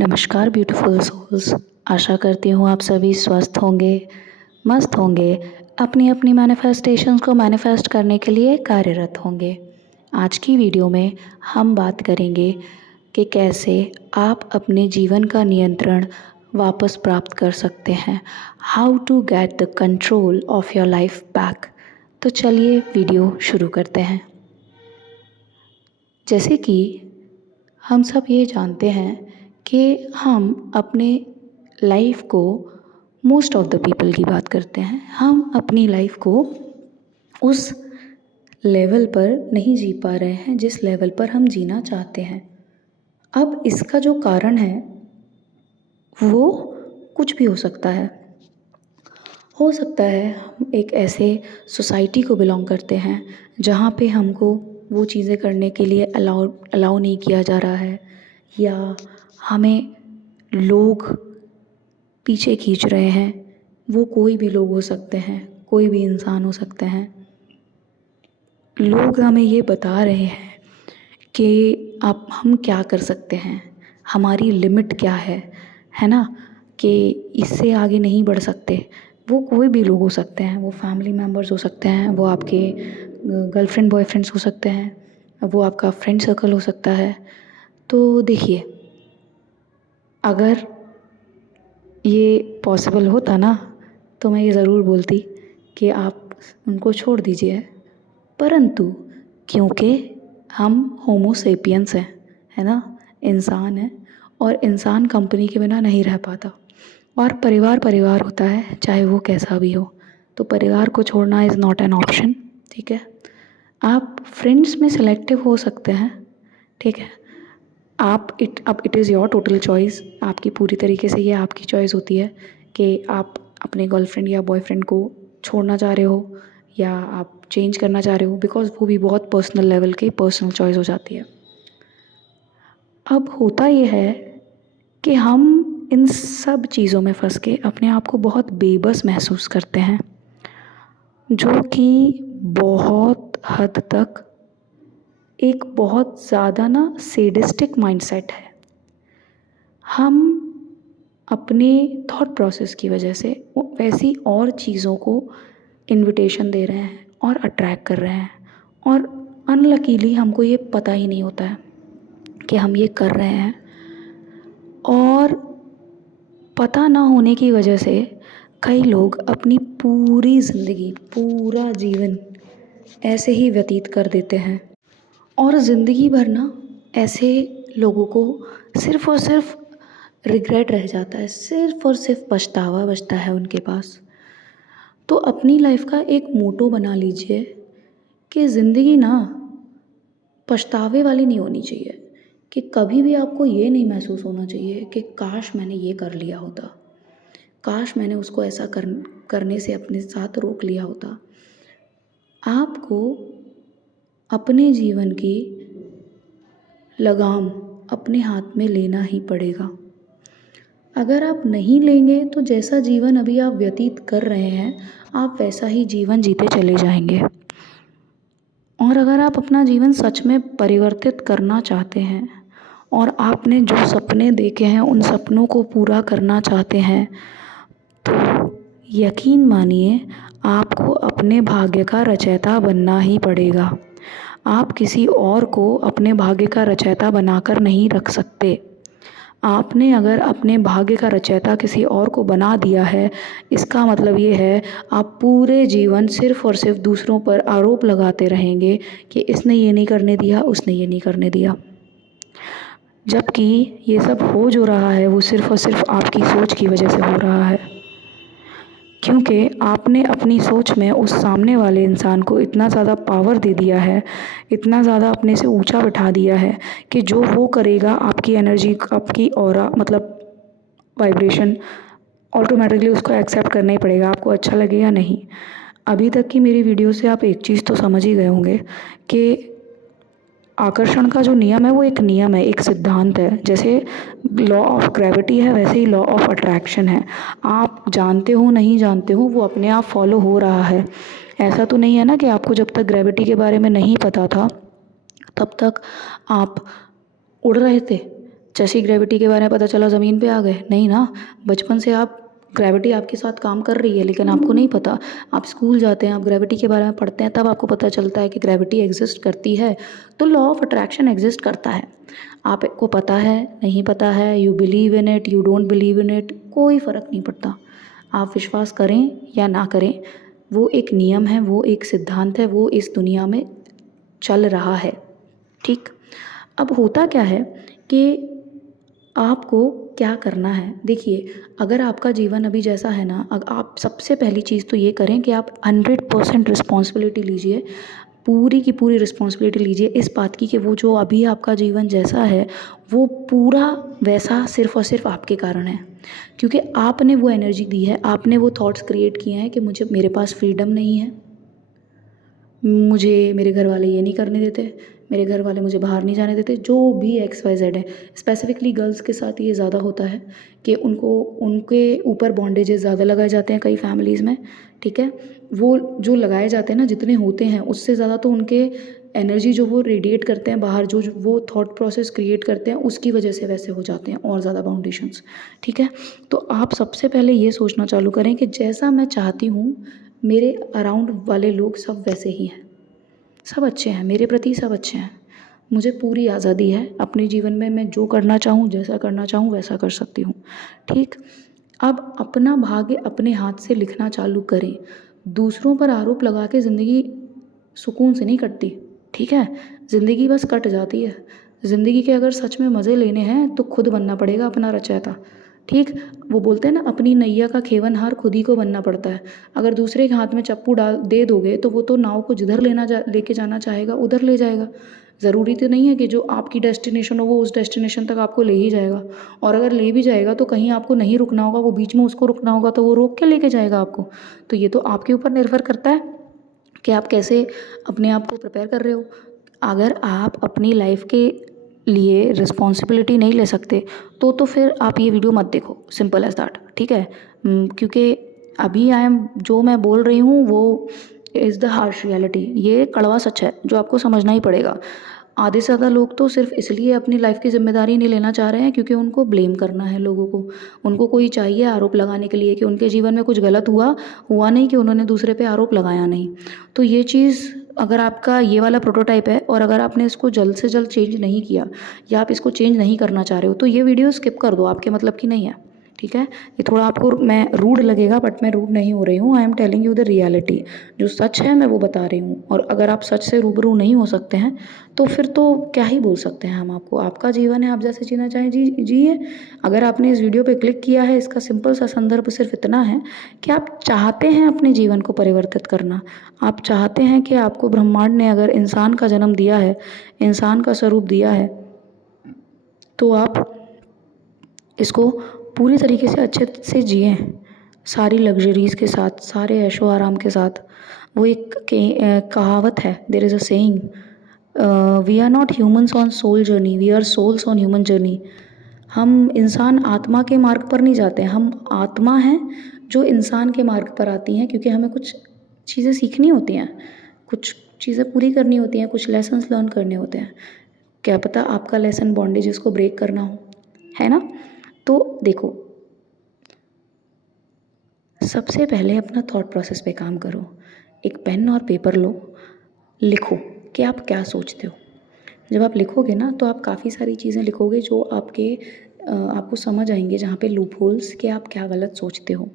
नमस्कार beautiful souls. आशा करती हूँ आप सभी स्वस्थ होंगे, मस्त होंगे, अपनी अपनी मैनिफेस्टेशंस को मैनिफेस्ट करने के लिए कार्यरत होंगे। आज की वीडियो में हम बात करेंगे कि कैसे आप अपने जीवन का नियंत्रण वापस प्राप्त कर सकते हैं। How to get the control of your life back. तो चलिए वीडियो शुरू करते हैं। जैसे कि हम सब ये जानते हैं कि हम अपने लाइफ को, मोस्ट ऑफ द पीपल की बात करते हैं, हम अपनी लाइफ को उस लेवल पर नहीं जी पा रहे हैं जिस लेवल पर हम जीना चाहते हैं। अब इसका जो कारण है वो कुछ भी हो सकता है। हो सकता है हम एक ऐसे सोसाइटी को बिलोंग करते हैं जहाँ पे हमको वो चीज़ें करने के लिए अलाउ नहीं किया जा रहा है, या हमें लोग पीछे खींच रहे हैं। वो कोई भी लोग हो सकते हैं, कोई भी इंसान हो सकते हैं। लोग हमें ये बता रहे हैं कि आप हम क्या कर सकते हैं, हमारी लिमिट क्या है ना, कि इससे आगे नहीं बढ़ सकते। वो कोई भी लोग हो सकते हैं, वो फैमिली मेम्बर्स हो सकते हैं, वो आपके गर्लफ्रेंड बॉयफ्रेंड्स हो सकते हैं, वो आपका फ्रेंड सर्कल हो सकता है। तो देखिए, अगर ये पॉसिबल होता ना तो मैं ये ज़रूर बोलती कि आप उनको छोड़ दीजिए, परंतु क्योंकि हम होमो सेपियंस हैं, है ना, इंसान है, और इंसान कंपनी के बिना नहीं रह पाता। और परिवार परिवार होता है, चाहे वो कैसा भी हो। तो परिवार को छोड़ना इज़ नॉट एन ऑप्शन। ठीक है, आप फ्रेंड्स में सेलेक्टिव हो सकते हैं, ठीक है। अब it is your total choice. आपकी पूरी तरीके से ये आपकी चॉइस होती है कि आप अपने गर्लफ्रेंड या बॉयफ्रेंड को छोड़ना चाह रहे हो या आप चेंज करना चाह रहे हो, बिकॉज़ वो भी बहुत पर्सनल लेवल की पर्सनल चॉइस हो जाती है। अब होता ये है कि हम इन सब चीज़ों में फंस के अपने आप को बहुत बेबस महसूस करते हैं, जो कि बहुत हद तक एक बहुत ज़्यादा ना सैडिस्टिक माइंडसेट है। हम अपने थॉट प्रोसेस की वजह से वैसी और चीज़ों को इनविटेशन दे रहे हैं और अट्रैक्ट कर रहे हैं, और अनलकीली हमको ये पता ही नहीं होता है कि हम ये कर रहे हैं। और पता ना होने की वजह से कई लोग अपनी पूरी ज़िंदगी, पूरा जीवन ऐसे ही व्यतीत कर देते हैं, और ज़िंदगी भर ना ऐसे लोगों को सिर्फ़ और सिर्फ रिग्रेट रह जाता है, सिर्फ़ और सिर्फ पछतावा बचता है उनके पास। तो अपनी लाइफ का एक मोटो बना लीजिए कि ज़िंदगी ना पछतावे वाली नहीं होनी चाहिए, कि कभी भी आपको ये नहीं महसूस होना चाहिए कि काश मैंने ये कर लिया होता, काश मैंने उसको ऐसा करने से अपने साथ रोक लिया होता। आपको अपने जीवन की लगाम अपने हाथ में लेना ही पड़ेगा। अगर आप नहीं लेंगे तो जैसा जीवन अभी आप व्यतीत कर रहे हैं, आप वैसा ही जीवन जीते चले जाएंगे। और अगर आप अपना जीवन सच में परिवर्तित करना चाहते हैं और आपने जो सपने देखे हैं उन सपनों को पूरा करना चाहते हैं, तो यकीन मानिए आपको अपने भाग्य का रचयिता बनना ही पड़ेगा। आप किसी और को अपने भाग्य का रचयिता बनाकर नहीं रख सकते। आपने अगर अपने भाग्य का रचयिता किसी और को बना दिया है, इसका मतलब ये है आप पूरे जीवन सिर्फ़ और सिर्फ दूसरों पर आरोप लगाते रहेंगे कि इसने ये नहीं करने दिया, उसने ये नहीं करने दिया। जबकि ये सब हो जो रहा है वो सिर्फ़ और सिर्फ आपकी सोच की वजह से हो रहा है, क्योंकि आपने अपनी सोच में उस सामने वाले इंसान को इतना ज़्यादा पावर दे दिया है, इतना ज़्यादा अपने से ऊंचा बिठा दिया है कि जो वो करेगा आपकी एनर्जी, आपकी ऑरा, मतलब वाइब्रेशन, ऑटोमेटिकली उसको एक्सेप्ट करना ही पड़ेगा, आपको अच्छा लगे या नहीं। अभी तक की मेरी वीडियो से आप एक चीज़ तो समझ ही गए होंगे कि आकर्षण का जो नियम है वो एक नियम है, एक सिद्धांत है। जैसे लॉ ऑफ ग्रेविटी है, वैसे ही लॉ ऑफ अट्रैक्शन है। आप जानते हो नहीं जानते हो, वो अपने आप फॉलो हो रहा है। ऐसा तो नहीं है ना कि आपको जब तक ग्रेविटी के बारे में नहीं पता था तब तक आप उड़ रहे थे, जैसे ही ग्रेविटी के बारे में पता चला ज़मीन पे आ गए, नहीं ना। बचपन से आप ग्रेविटी आपके साथ काम कर रही है लेकिन आपको नहीं पता। आप स्कूल जाते हैं, आप ग्रेविटी के बारे में पढ़ते हैं, तब आपको पता चलता है कि ग्रेविटी एग्जिस्ट करती है, तो लॉ ऑफ अट्रैक्शन एग्जिस्ट करता है। आपको पता है, नहीं पता है, you believe in it, you don't believe in it, कोई फ़र्क नहीं पड़ता। आप विश्वास करें या ना करें, वो एक नियम है, वो एक सिद्धांत है, वो इस दुनिया में चल रहा है। ठीक। अब होता क्या है कि आपको क्या करना है। देखिए, अगर आपका जीवन अभी जैसा है ना, आप सबसे पहली चीज़ तो ये करें कि आप 100% रिस्पॉन्सिबिलिटी लीजिए, पूरी की पूरी रिस्पॉन्सिबिलिटी लीजिए इस बात की कि वो जो अभी आपका जीवन जैसा है वो पूरा वैसा सिर्फ़ और सिर्फ आपके कारण है। क्योंकि आपने वो एनर्जी दी है, आपने वो थॉट्स क्रिएट किए हैं कि मुझे, मेरे पास फ्रीडम नहीं है, मुझे मेरे घर वाले ये नहीं करने देते, मेरे घर वाले मुझे बाहर नहीं जाने देते, जो भी XYZ है। स्पेसिफिकली गर्ल्स के साथ ये ज़्यादा होता है कि उनको, उनके ऊपर बॉन्डेजेस ज़्यादा लगाए जाते हैं कई फैमिलीज़ में। ठीक है, वो जो लगाए जाते हैं ना, जितने होते हैं उससे ज़्यादा तो उनके एनर्जी जो वो रेडिएट करते हैं बाहर, जो वो थॉट प्रोसेस क्रिएट करते हैं उसकी वजह से वैसे हो जाते हैं और ज़्यादा बाउंडेशंस। ठीक है, तो आप सबसे पहले ये सोचना चालू करें कि जैसा मैं चाहती हूँ मेरे अराउंड वाले लोग सब वैसे ही हैं, सब अच्छे हैं, मेरे प्रति सब अच्छे हैं, मुझे पूरी आज़ादी है अपने जीवन में, मैं जो करना चाहूँ, जैसा करना चाहूँ वैसा कर सकती हूँ। ठीक। अब अपना भाग्य अपने हाथ से लिखना चालू करें। दूसरों पर आरोप लगा के ज़िंदगी सुकून से नहीं कटती। ठीक है, ज़िंदगी बस कट जाती है। ज़िंदगी के अगर सच में मज़े लेने हैं तो खुद बनना पड़ेगा अपना रचयिता। ठीक, वो बोलते हैं ना, अपनी नैया का खेवनहार खुद ही को बनना पड़ता है। अगर दूसरे के हाथ में चप्पू डाल दे दोगे तो वो तो नाव को जिधर लेके जाना चाहेगा उधर ले जाएगा। ज़रूरी तो नहीं है कि जो आपकी डेस्टिनेशन हो वो उस डेस्टिनेशन तक आपको ले ही जाएगा। और अगर ले भी जाएगा तो कहीं आपको नहीं रुकना होगा, वो बीच में उसको रुकना होगा तो वो रोक के लेके जाएगा आपको। तो ये तो आपके ऊपर निर्भर करता है कि आप कैसे अपने आप को प्रिपेयर कर रहे हो। अगर आप अपनी लाइफ के लिए रिस्पॉन्सिबिलिटी नहीं ले सकते तो फिर आप ये वीडियो मत देखो, सिंपल एज दैट। ठीक है, क्योंकि अभी जो मैं बोल रही हूँ वो इज़ द हार्श रियलिटी, ये कड़वा सच है जो आपको समझना ही पड़ेगा। आधे से ज़्यादा लोग तो सिर्फ इसलिए अपनी लाइफ की ज़िम्मेदारी नहीं लेना चाह रहे हैं क्योंकि उनको ब्लेम करना है लोगों को। उनको कोई चाहिए आरोप लगाने के लिए कि उनके जीवन में कुछ गलत हुआ नहीं, कि उन्होंने दूसरे पे आरोप लगाया नहीं। तो ये चीज़, अगर आपका ये वाला प्रोटोटाइप है और अगर आपने इसको जल्द से जल्द चेंज नहीं किया या आप इसको चेंज नहीं करना चाह रहे हो तो ये वीडियो स्किप कर दो, आपके मतलब की नहीं है। ठीक है, ये थोड़ा आपको मैं रूड लगेगा बट मैं रूड नहीं हो रही हूँ, I am telling you the reality. जो सच है मैं वो बता रही हूँ, और अगर आप सच से रूबरू नहीं हो सकते हैं तो फिर तो क्या ही बोल सकते हैं हम आपको। आपका जीवन है, आप जैसे जीना चाहें जिए। अगर आपने इस वीडियो पे क्लिक किया है, इसका सिंपल सा संदर्भ सिर्फ इतना है कि आप चाहते हैं अपने जीवन को परिवर्तित करना। आप चाहते हैं कि आपको ब्रह्मांड ने अगर इंसान का जन्म दिया है, इंसान का स्वरूप दिया है, तो आप इसको पूरी तरीके से अच्छे से जिएं, सारी लग्जरीज़ के साथ, सारे ऐशो आराम के साथ। वो एक कहावत है, there is a saying, we are not humans on soul journey, we are souls on human journey. हम इंसान आत्मा के मार्ग पर नहीं जाते, हम आत्मा हैं जो इंसान के मार्ग पर आती हैं, क्योंकि हमें कुछ चीज़ें सीखनी होती हैं, कुछ चीज़ें पूरी करनी होती हैं, कुछ लेसन्स लर्न करने होते हैं। क्या पता आपका लेसन बॉन्डेजेस को ब्रेक करना हो, है ना। तो देखो, सबसे पहले अपना थॉट प्रोसेस पे काम करो। एक पेन और पेपर लो, लिखो कि आप क्या सोचते हो। जब आप लिखोगे ना तो आप काफ़ी सारी चीज़ें लिखोगे जो आपको समझ आएंगे, जहाँ पे लूप होल्स, कि आप क्या गलत सोचते हो।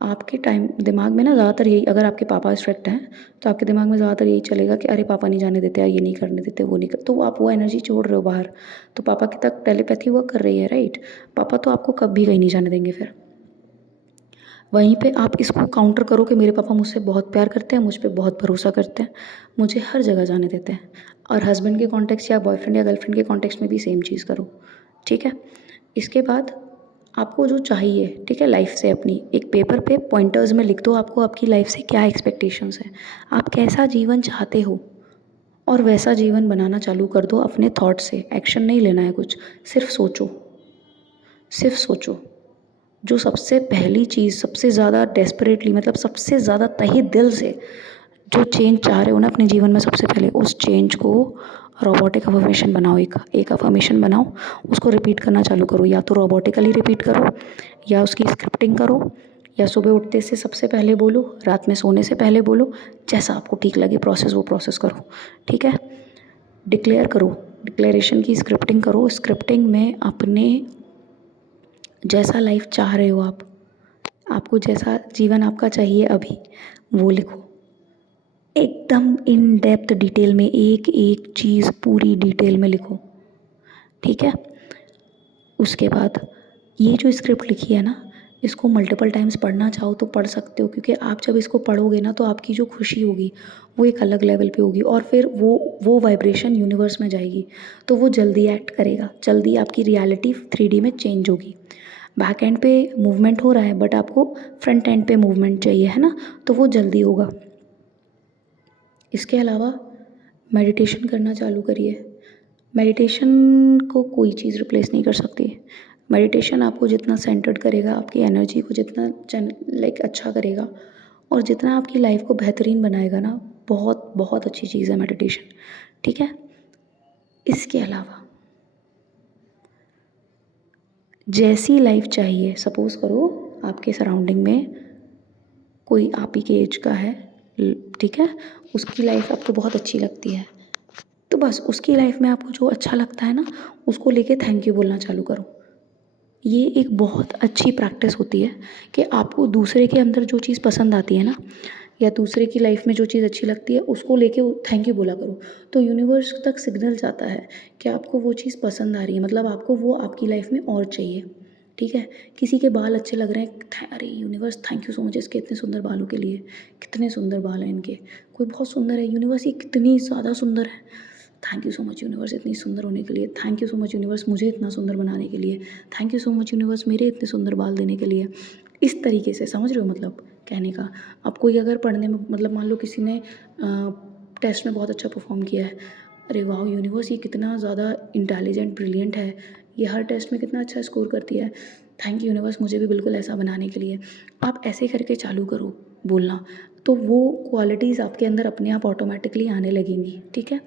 आपके दिमाग में ना ज़्यादातर यही, अगर आपके पापा स्ट्रिक्ट हैं तो आपके दिमाग में ज़्यादातर यही चलेगा कि अरे पापा नहीं जाने देते, या ये नहीं करने देते, वो नहीं कर, तो आप वो एनर्जी छोड़ रहे हो बाहर। तो पापा की तक टेलीपैथी वर्क कर रही है, राइट। पापा तो आपको कभी कहीं नहीं जाने देंगे। फिर वहीं पे आप इसको काउंटर करो कि मेरे पापा मुझसे बहुत प्यार करते हैं, मुझ पे बहुत भरोसा करते हैं, मुझे हर जगह जाने देते हैं। और हस्बैंड के कॉन्टेक्स्ट या बॉयफ्रेंड या गर्लफ्रेंड के कॉन्टेक्स्ट में भी सेम चीज़ करो। ठीक है, इसके बाद आपको जो चाहिए, ठीक है, लाइफ से अपनी एक पेपर पे पॉइंटर्स में लिख दो, आपको आपकी लाइफ से क्या एक्सपेक्टेशंस हैं, आप कैसा जीवन चाहते हो, और वैसा जीवन बनाना चालू कर दो अपने थॉट से। एक्शन नहीं लेना है कुछ, सिर्फ सोचो, सिर्फ सोचो। जो सबसे पहली चीज़, सबसे ज़्यादा डेस्परेटली, मतलब सबसे ज़्यादा तहे दिल से जो चेंज चाह रहे हो ना अपने जीवन में, सबसे पहले उस चेंज को रोबोटिक अफर्मेशन बनाओ, एक अफर्मेशन बनाओ, उसको रिपीट करना चालू करो। या तो रोबोटिकली रिपीट करो, या उसकी स्क्रिप्टिंग करो, या सुबह उठते से सबसे पहले बोलो, रात में सोने से पहले बोलो, जैसा आपको ठीक लगे प्रोसेस वो प्रोसेस करो, ठीक है। डिक्लेयर करो, डिक्लेरेशन की स्क्रिप्टिंग करो। स्क्रिप्टिंग में अपने जैसा लाइफ चाह रहे हो आप, आपको जैसा जीवन आपका चाहिए अभी, वो लिखो एकदम इन डेप्थ डिटेल में, एक एक चीज़ पूरी डिटेल में लिखो, ठीक है। उसके बाद ये जो स्क्रिप्ट लिखी है ना, इसको मल्टीपल टाइम्स पढ़ना चाहो तो पढ़ सकते हो, क्योंकि आप जब इसको पढ़ोगे ना तो आपकी जो खुशी होगी वो एक अलग लेवल पे होगी, और फिर वो वाइब्रेशन यूनिवर्स में जाएगी, तो वो जल्दी एक्ट करेगा, जल्दी आपकी रियलिटी 3D में चेंज होगी। बैक एंड पे मूवमेंट हो रहा है, बट आपको फ्रंट एंड पे मूवमेंट चाहिए, है ना, तो वो जल्दी होगा। इसके अलावा मेडिटेशन करना चालू करिए। मेडिटेशन को कोई चीज़ रिप्लेस नहीं कर सकती। मेडिटेशन आपको जितना सेंटर्ड करेगा, आपकी एनर्जी को जितना अच्छा करेगा, और जितना आपकी लाइफ को बेहतरीन बनाएगा ना, बहुत बहुत अच्छी चीज़ है मेडिटेशन, ठीक है। इसके अलावा जैसी लाइफ चाहिए, सपोज़ करो आपके सराउंडिंग में कोई आप ही के एज का है, ठीक है, उसकी लाइफ आपको बहुत अच्छी लगती है, तो बस उसकी लाइफ में आपको जो अच्छा लगता है ना, उसको लेके थैंक यू बोलना चालू करो। ये एक बहुत अच्छी प्रैक्टिस होती है कि आपको दूसरे के अंदर जो चीज़ पसंद आती है ना, या दूसरे की लाइफ में जो चीज़ अच्छी लगती है, उसको लेके थैंक यू बोला करो, तो यूनिवर्स तक सिग्नल जाता है कि आपको वो चीज़ पसंद आ रही है, मतलब आपको वो आपकी लाइफ में और चाहिए, ठीक है। किसी के बाल अच्छे लग रहे हैं, अरे universe thank you so much इसके इतने सुंदर बालों के लिए, कितने सुंदर बाल हैं इनके, कोई बहुत सुंदर है, यूनिवर्स ये कितनी ज़्यादा सुंदर है, thank you so much universe इतनी सुंदर होने के लिए, thank you so much universe मुझे इतना सुंदर बनाने के लिए, thank you so much universe मेरे इतने सुंदर बाल देने के लिए। इस तरीके से, समझ रहे हो मतलब कहने का। अब कोई अगर पढ़ने में, मतलब मान लो किसी ने टेस्ट में बहुत अच्छा परफॉर्म किया है, अरे वाह यूनिवर्स ये कितना ज़्यादा इंटेलिजेंट ब्रिलियंट है, ये हर टेस्ट में कितना अच्छा स्कोर करती है, थैंक यू यूनिवर्स मुझे भी बिल्कुल ऐसा बनाने के लिए। आप ऐसे करके चालू करो बोलना, तो वो क्वालिटीज़ आपके अंदर अपने आप ऑटोमेटिकली आने लगेंगी, ठीक है।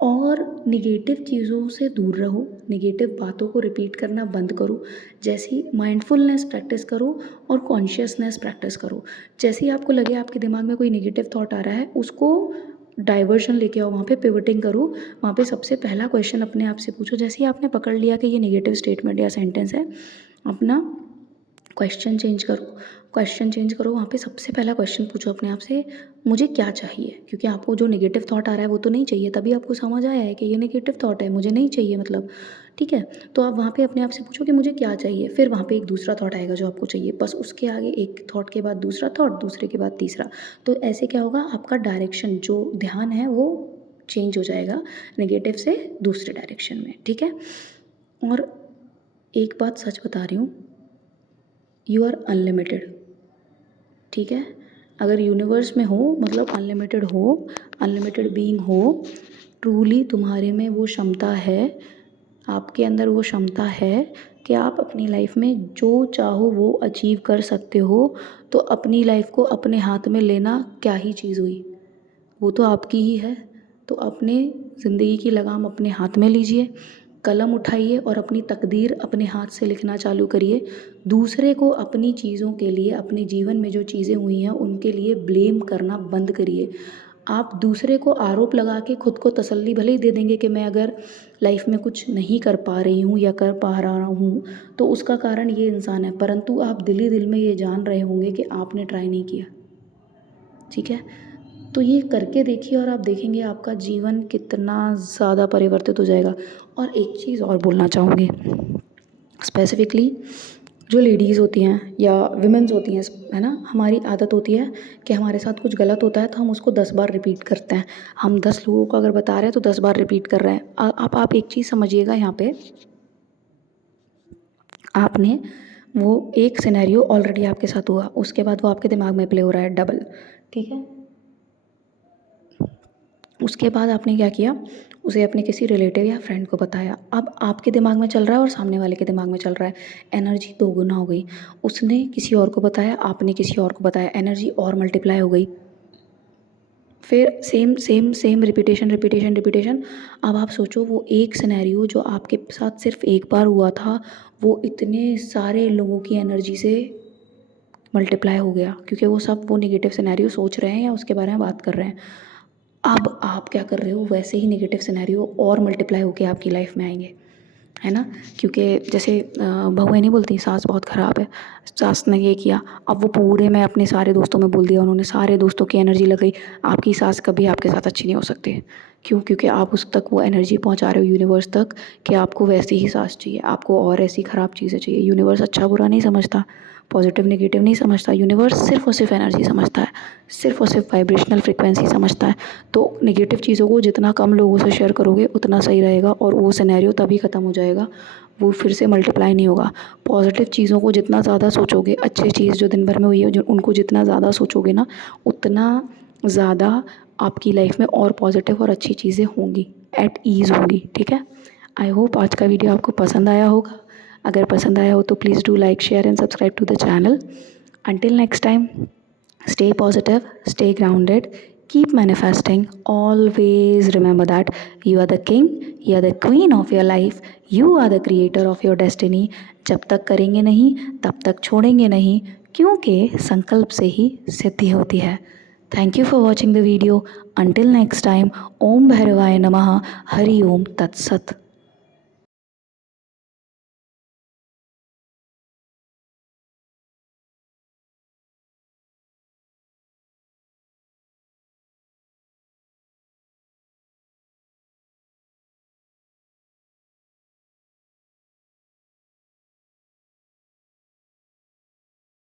और निगेटिव चीज़ों से दूर रहो, निगेटिव बातों को रिपीट करना बंद करो। जैसे ही माइंडफुलनेस प्रैक्टिस करो और कॉन्शियसनेस प्रैक्टिस करो। जैसे ही आपको लगे आपके दिमाग में कोई निगेटिव थॉट आ रहा है, उसको डाइवर्जन लेके आओ, वहाँ पे पिवटिंग करो। वहाँ पे सबसे पहला क्वेश्चन अपने आप से पूछो, जैसे ही आपने पकड़ लिया कि ये निगेटिव स्टेटमेंट या सेंटेंस है, अपना क्वेश्चन चेंज करो। क्वेश्चन चेंज करो, वहाँ पे सबसे पहला क्वेश्चन पूछो अपने आप से, मुझे क्या चाहिए, क्योंकि आपको जो नेगेटिव थॉट आ रहा है वो तो नहीं चाहिए, तभी आपको समझ आया है कि ये नेगेटिव थॉट है, मुझे नहीं चाहिए मतलब, ठीक है। तो आप वहाँ पे अपने आप से पूछो कि मुझे क्या चाहिए, फिर वहाँ पे एक दूसरा थॉट आएगा जो आपको चाहिए, बस उसके आगे एक थॉट के बाद दूसरा थॉट, दूसरे के बाद तीसरा। तो ऐसे क्या होगा, आपका डायरेक्शन जो ध्यान है वो चेंज हो जाएगा नेगेटिव से दूसरे डायरेक्शन में, ठीक है। और एक बात सच बता रही हूँ, यू आर अनलिमिटेड, ठीक है। अगर यूनिवर्स में हो, मतलब अनलिमिटेड हो, अनलिमिटेड बीइंग हो, ट्रूली तुम्हारे में वो क्षमता है, आपके अंदर वो क्षमता है कि आप अपनी लाइफ में जो चाहो वो अचीव कर सकते हो। तो अपनी लाइफ को अपने हाथ में लेना क्या ही चीज़ हुई, वो तो आपकी ही है। तो अपने ज़िंदगी की लगाम अपने हाथ में लीजिए, कलम उठाइए और अपनी तकदीर अपने हाथ से लिखना चालू करिए। दूसरे को अपनी चीज़ों के लिए, अपने जीवन में जो चीज़ें हुई हैं उनके लिए ब्लेम करना बंद करिए। आप दूसरे को आरोप लगा के खुद को तसल्ली भले ही दे देंगे कि मैं अगर लाइफ में कुछ नहीं कर पा रही हूँ या कर पा रहा हूँ तो उसका कारण ये इंसान है, परंतु आप दिल ही दिल में ये जान रहे होंगे कि आपने ट्राई नहीं किया, ठीक है। तो ये करके देखिए और आप देखेंगे आपका जीवन कितना ज़्यादा परिवर्तित हो जाएगा। और एक चीज़ और बोलना चाहूँगी, स्पेसिफिकली जो लेडीज़ होती हैं या विमेंस होती हैं, है ना, हमारी आदत होती है कि हमारे साथ कुछ गलत होता है तो हम उसको 10 बार रिपीट करते हैं। हम 10 लोगों को अगर बता रहे हैं तो 10 बार रिपीट कर रहे हैं। आप एक चीज़ समझिएगा, यहाँ पे आपने वो एक सिनेरियो ऑलरेडी आपके साथ हुआ, उसके बाद वो आपके दिमाग में प्ले हो रहा है डबल, ठीक है। उसके बाद आपने क्या किया, उसे अपने किसी रिलेटिव या फ्रेंड को बताया। अब आपके दिमाग में चल रहा है और सामने वाले के दिमाग में चल रहा है, एनर्जी दोगुना हो गई। उसने किसी और को बताया, आपने किसी और को बताया, एनर्जी और मल्टीप्लाई हो गई। फिर same same same repetition repetition repetition. अब आप सोचो वो एक सिनेरियो जो आपके साथ सिर्फ एक बार हुआ था, वो इतने सारे लोगों की एनर्जी से मल्टीप्लाई हो गया, क्योंकि वो सब वो नेगेटिव सिनेरियो सोच रहे हैं या उसके बारे में बात कर रहे हैं। अब आप क्या कर रहे हो, वैसे ही नेगेटिव सिनेरियो और मल्टीप्लाई होके आपकी लाइफ में आएंगे, है ना। क्योंकि जैसे बहुएं नहीं बोलती सास बहुत ख़राब है, सास ने ये किया, अब वो पूरे मैं अपने सारे दोस्तों में बोल दिया, उन्होंने सारे दोस्तों की एनर्जी लगाई। आपकी सास कभी आपके साथ अच्छी नहीं हो सकती। क्यों? क्योंकि आप उस तक वो एनर्जी पहुंचा रहे हो यूनिवर्स तक कि आपको वैसी ही सास चाहिए, आपको और ऐसी ख़राब चीज़ें चाहिए। यूनिवर्स अच्छा बुरा नहीं समझता, पॉजिटिव नेगेटिव नहीं समझता। यूनिवर्स सिर्फ और सिर्फ एनर्जी समझता है, सिर्फ और सिर्फ वाइब्रेशनल फ्रिक्वेंसी समझता है। तो नेगेटिव चीज़ों को जितना कम लोगों से शेयर करोगे उतना सही रहेगा, और वो सिनेरियो तभी ख़त्म हो जाएगा, वो फिर से मल्टीप्लाई नहीं होगा। पॉजिटिव चीज़ों को जितना ज़्यादा सोचोगे, अच्छी चीज़ जो दिन भर में हुई है जो उनको जितना ज़्यादा सोचोगे ना, उतना ज़्यादा आपकी लाइफ में और पॉजिटिव और अच्छी चीज़ें होंगी, एट ईज़ होंगी। ठीक है, आई होप आज का वीडियो आपको पसंद आया होगा। अगर पसंद आया हो तो please do like, share and subscribe to the channel. Until next time, stay positive, stay grounded, keep manifesting. Always remember that you are the king, you are the queen of your life, you are the creator of your destiny. जब तक करेंगे नहीं तब तक छोड़ेंगे नहीं, क्योंकि संकल्प से ही सिद्धि होती है। Thank you for watching the video. Until next time, Om भैरवाय नमः, हरि ओम तत्सत।